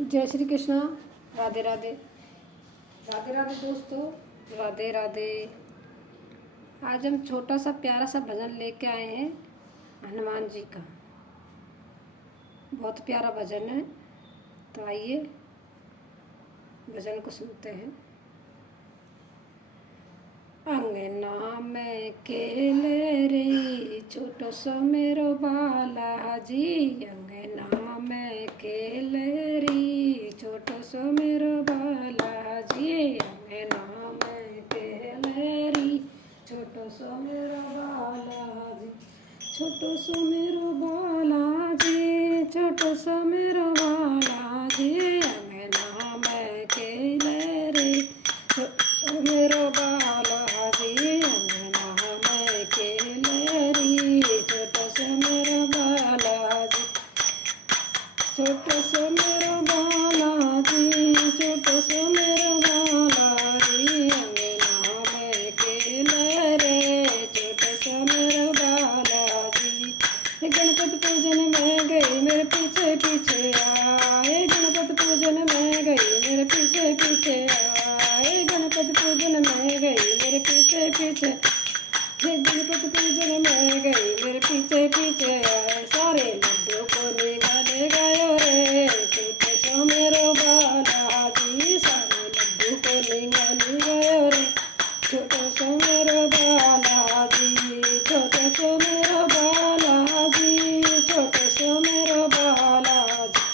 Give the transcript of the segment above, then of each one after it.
जय श्री कृष्णा। राधे राधे। राधे राधे दोस्तों। राधे राधे। आज हम छोटा सा प्यारा सा भजन लेके आए हैं हनुमान जी का। बहुत प्यारा भजन है, तो आइए भजन को सुनते हैं। अंगना में केले रे छोटो सो मेरो बाला जी, अंगना में केले रे छोटो सो मेरो बाला जी, अंगना में केले रे छोटो सो मेरो बाला जी, छोटो सो मेरो बाला जी, छोटो सो मेरो बाला जी, अंगना में केले रे छोटो सो मेरो बाला जी, अंगना में केले रे छोटो सो मेरो बाला जी, छोटो सो मेरो बाला जी, छोटो सो मेरो बाला जी, अंगना में केले रे छोटो सो मेरो बाला जी। गणपति पूजन में गई मेरे पीछे पीछे आए, गणपति पूजन में गई मेरे पीछे पीछे आए, गणपति पूजन में गई मेरे पीछे पीछे, गणपति पूजन में गई मेरे पीछे पीछे आए, सारे लड्डू को निकाले गयो रे छोटे सो मेरो बाला जी, सारे लड्डू को निकाले गयो रे छोटे सो मेरो बाला जी, छोटे सो मेरो बाला जी, छोटे सो मेरो बाला जी,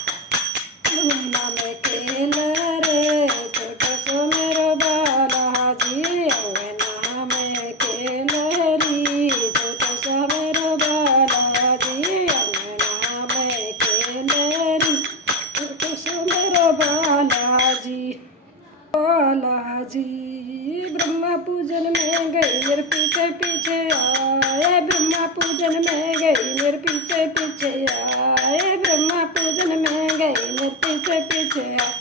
अंगना में केले रे छोटे सो मेरो बाला जी, अंगना में केले रे छोटे सो मेरो बाला जी, अंगना में केले रे छोटे सो मेरो बाला जी। बाला जी ब्रह्मा पूजन में गई मेरे पीछे पीछे आए, ब्रह्मा पूजन में गई मेरे पीछे पीछे आए, ब्रह्मा पूजन में गई मेरे पीछे पीछे आए,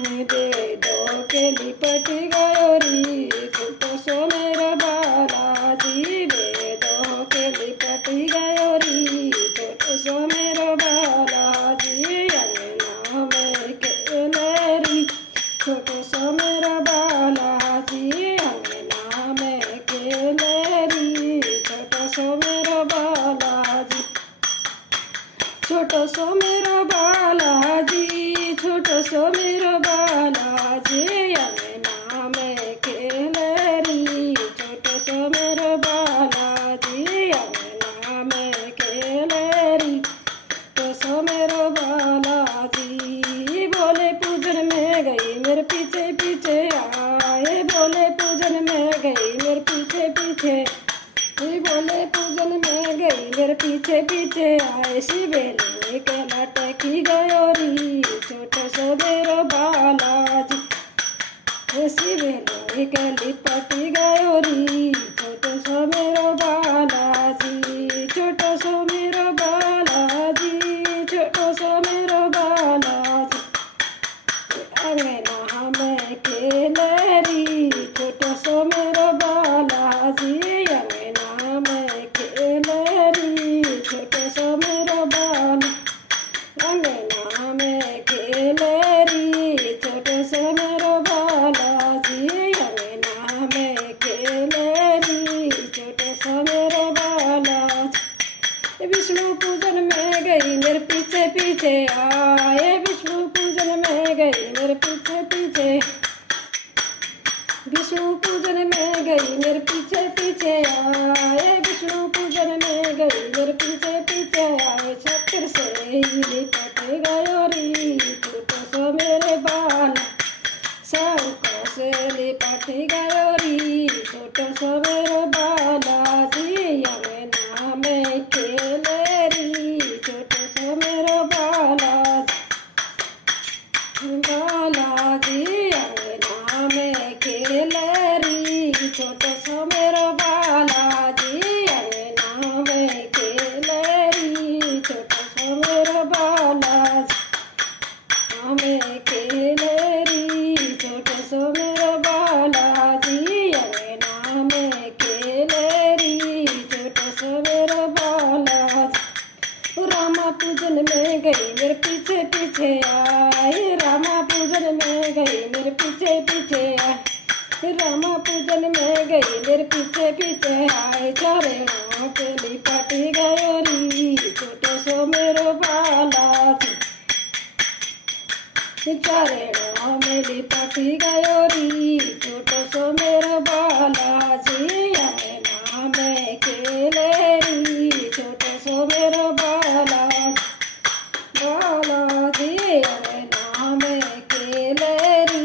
वेदों के लिपट गयो री छोटो सो मेरो बाला जी, वेदों के लिपट गयो री छोटो सो मेरो बाला जी, अंगना में केले री छोटो सो मेरो बाला जी, अंगना में केले री छोटो सो मेरो बाला जी, छोटो सो मेरो बाला जी, छोटो सो मेरो बाला जी, अंगना में केले री छोटो सो मेरो बाला जी, अंगना में केले री छोटो सो मेरो बाला जी। बोले पूजन में गई मेरे पीछे पीछे आए, बोले पूजन में गई मेरे पीछे पीछे, बोले पूजन में गई मेरे पीछे पीछे आए, शिवेली के लटकी गयो री छोटो सो मेरो बाला जी, शिवेली के लिपट गयो री छोटो सो मेरो बाला जी, छोटो सो मेरो बाला जी, छोटो सो मेरो बाला जी, अंगना में केले री छोटो सो मेरो बाला जी, अंगना में केले री छोटो सो मेरो बाला, अंगना में केले री छोटो सो मेरो बाला जी, अंगना में केले री छोटो सो मेरो बाला जी। विष्णु पूजन में गई मेरे पीछे पीछे आए, विष्णु पूजन में गई मेरे पीछे पीछे, विष्णु पूजन में गई मेरे पीछे पीछे आए, विष्णु पूजन में गई मेरे पीछे पीछे आए, चक्र से ही लिपट गयो री छोटो सो मेरे बाला, शंखों से लिपट गयो री छोटो सो मेरो बाला जी, अंगना में केले री छोटो सो मेरो बाला जी, बाला जी, अंगना में केले री छोटो सो मेरो बाला जी, अंगना में केले री छोटो सो मेरो बाला जी, में केले री छोटो सो मेरो बाला जी, आए, रामा पूजन में गई मेरे पीछे पीछे आए, रामा पूजन में गई मेरे पीछे पीछे आए, चरणों पे लिपट गयो री छोटो सो मेरो बाला जी, चरणों में लिपट गयो री छोटो सो मेरो बाला जी, अंगना में खेले री छोटो सो मेरो बाला जी, अंगना में खेले री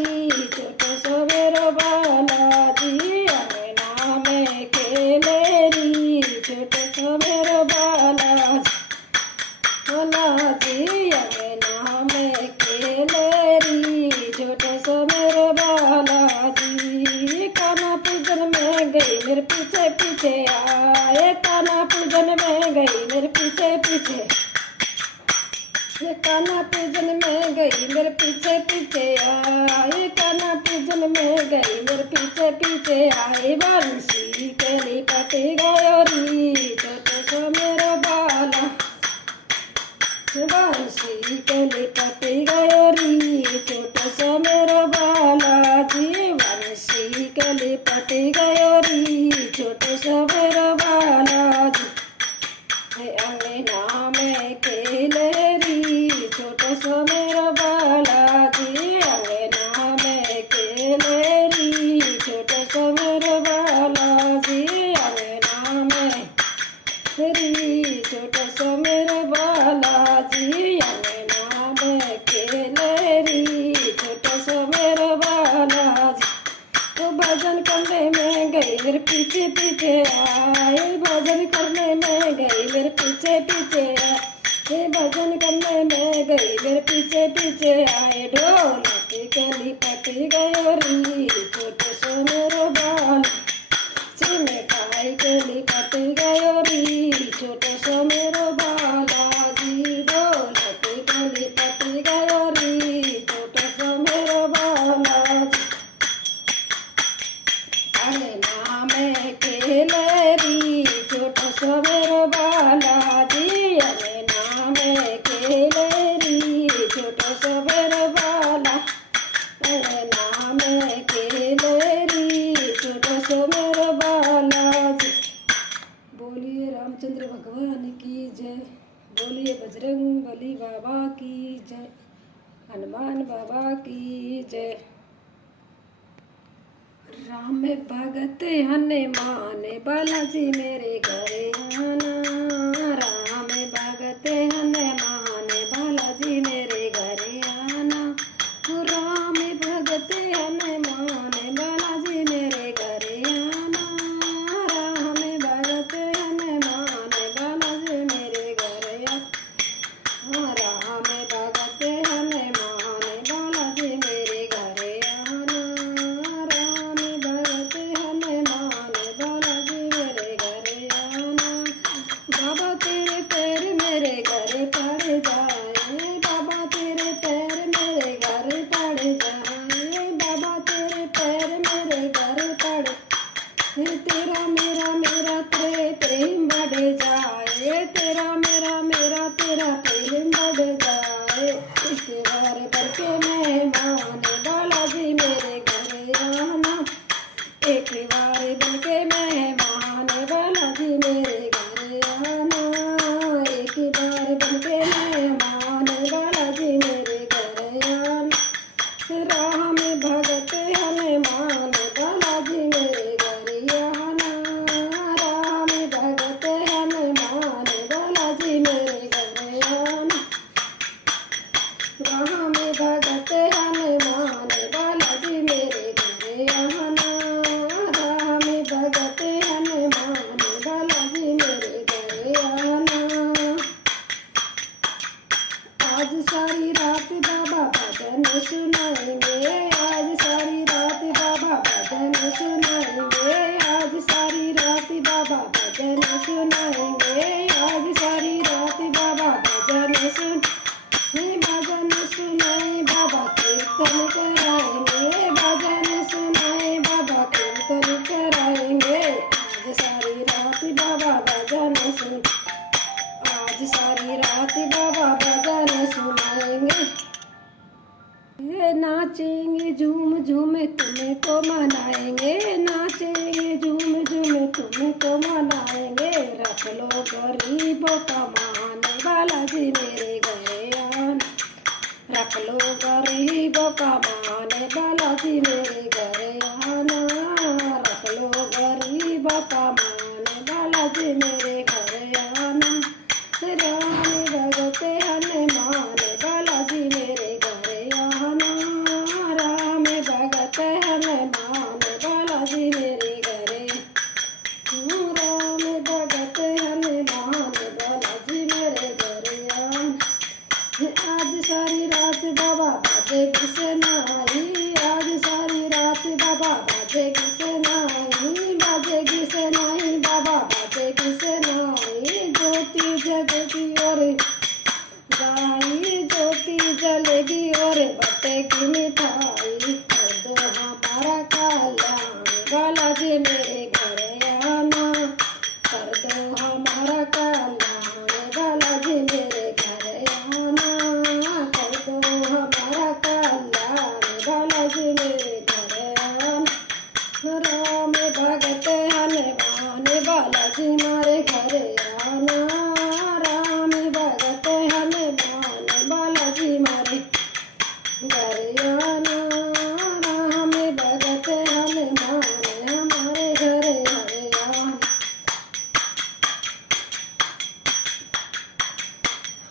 छोटो सो मेरो बाला जी, अंगना में खेले री छोटो सो मेरो बाला जी, अंगना में खेले री छोटो सो मेरो बाला जी, कान्हा पूजन में गई मेरे पीछे पीछे आए, कान्हा पूजन में गई मेरे पीछे पीछे, कान्हा पूजन में गई मेरे पीछे पीछे आए, कान्हा पूजन में गई मेरे पीछे पीछे आए, बंसी के लिपट गयो री छोटो सो मेरो बाला, बंसी के लिपट गयो री छोटो सो मेरो बाला जी, बंसी के लिपट गयो री छोटो सो मेरो बाला जी, अंगना में खेले री छोटो सो मेरो बाला जी, अंगना में खेले री छोटो सो मेरो बाला जी, अंगना में री छोटो सो मेरो बाला जी, अंगना में खेले री छोटो सो मेरो बाला जी, तो भजन करने में गई मेरे पीछे पीछे आए, भजन करने में गई मेरे पीछे पीछे आए, भजन करने में गई मेरे पीछे पीछे आए, ढोलक के लिपट गयो री छोटो सो मेरो बाला, सिमटाई के लिपट गयो री छोटो सो मेरो बाला जी, ढोलक के लिपट गयो री छोटो सो मेरो बाला जी, अंगना में खेले री छोटो सो मेरो बाला जी, अंगना में खेले री छोटो सो मेरो बाला, अंगना में खेले री छोटो सो मेरो बाला जी। बोलिए रामचंद्र भगवान की जय, बोलिए बजरंग बली बाबा की जय, हनुमान बाबा की जय। राम भगत हनुमान बालाजी मेरे घरे आना, राम भगत हनुमान बालाजी मेरे घरे आना, राम भगत हनुमान बालाजी मेरे घरे आना, राम भगत हनुमान बालाजी मेरे घरे आना, राम भगत हनुमान बालाजी मेरे घरे आना, राम भगत हनुमान बालाजी मेरे घरे आना, बाबा तेरे पैर मेरे घर पड़ जाए, बाबा तेरे पैर मेरे घर पड़ जाए, बाबा तेरे पैर मेरे घर पड़, तेरा मेरा मेरा तेरे प्रेम बढ़ जाए, तेरा मेरा मेरा तेरा प्रेम बढ़ जाए, एक बार भर के मेहमान बालाजी मेरे घरे आना, एक बार भर के मेहमान बालाजी मेरे घरे आना, एक बार भर के मेहमान बालाजी मेरे घरे आना, राम भगत हनुमान बालाजी मेरे घरे आना, राम भगत हनुमान बालाजी मेरे घरे आना, राम भगत हनुमान बालाजी मेरे घरे आना, राम भगत हनुमान बालाजी मेरे घरे आना, आज सारी रात बाबा भजन सुनाएंगे, आज सारी रात बाबा भजन सुनाएंगे, आज सारी रात बाबा भजन सुनाएंगे, आज सारी रात बाबा भजन सुनाए बाबा कीर्तन कराएंगे, भजन सुनाए बाबा कीर्तन कराएंगे, आज सारी रात बाबा भजन सुन, आज सारी रात बाबा भजन सुनाएंगे, नाचेंगे झूम झूम तुम्हें तो मनाएंगे, नाचेंगे झूम झूम तुम्हें तो मनाएंगे। रख लो गरीबों का मान, बालाजी मेरे घर आना। रख लो गरीबों का मान, बालाजी मेरे घर आना। रख लो गरीबों का मान, बालाजी मेरे घर आना। राम भगत हनुमान, बालाजी मेरे घर आना। राम भगत हनुमान, बालाजी मेरे घर। राम भगत हनुमान, बालाजी मेरे घर आना। आज सारी रात बाबा बाजे घिसनाई, आज सारी रात बाबा बाजे घिसनाई, बाजे घिसनाई बाबा बाजे घिसनाई। ज्योति जगेगी और गाई, ज्योति जलेगी और बटेगी मिठाई। कर दो हमारा कल्याण, बालाजी मेरे घर आना। कर दो हमारा कल्याण, बालाजी मेरे घर आना। कर दो हमारा कल्याण, बालाजी मेरे घर आना। राम भगत हनुमान, बालाजी मारे घर आना। राम भगत हनुमान, बालाजी मारे घर आना। राम भगत हनुमान, हमारे घर आना।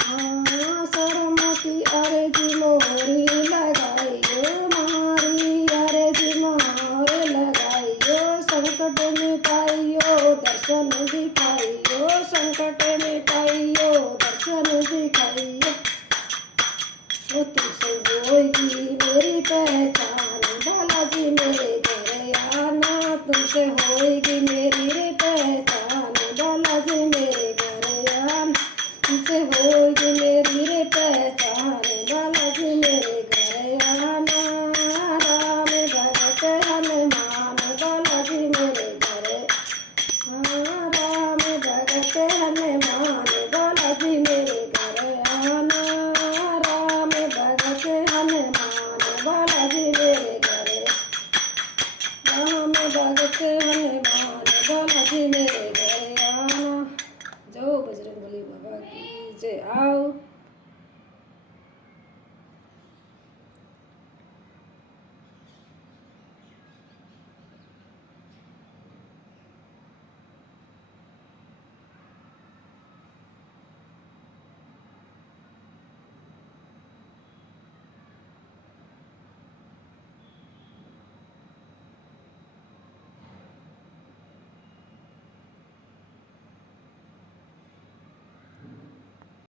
हाँ सरमती अर्जी मोरी लगाइयो, मारी अर्जी मोरे लगाइयो। संकट मिटाइयो दर्शन दिखाइयो, संकट मिटाइयो दर्शन दिखाइयो। तुमसे होएगी मेरी पहचान, बालाजी मेरे घर आना। तुमसे होएगी मेरी